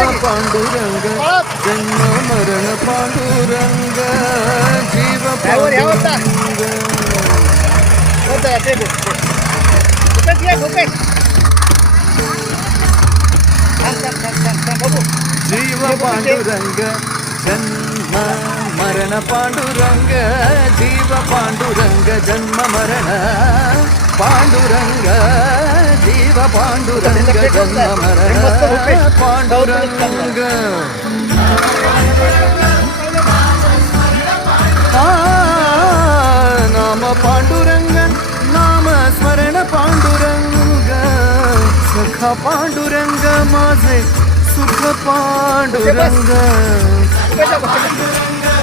पांडुरंग जन्म मरण पांडुरंग जीव पांडुरंग जीव पांडुरंग जन्म मरण पांडुरंग जीव पांडुरंग जन्म मरण पांडुरंग जीव पांडुरंग जन्म मरण पांडुरंग नाम पांडुरंग नाम स्मरण पांडुरंग सखा पांडुरंग माझे सुख पांडुरंग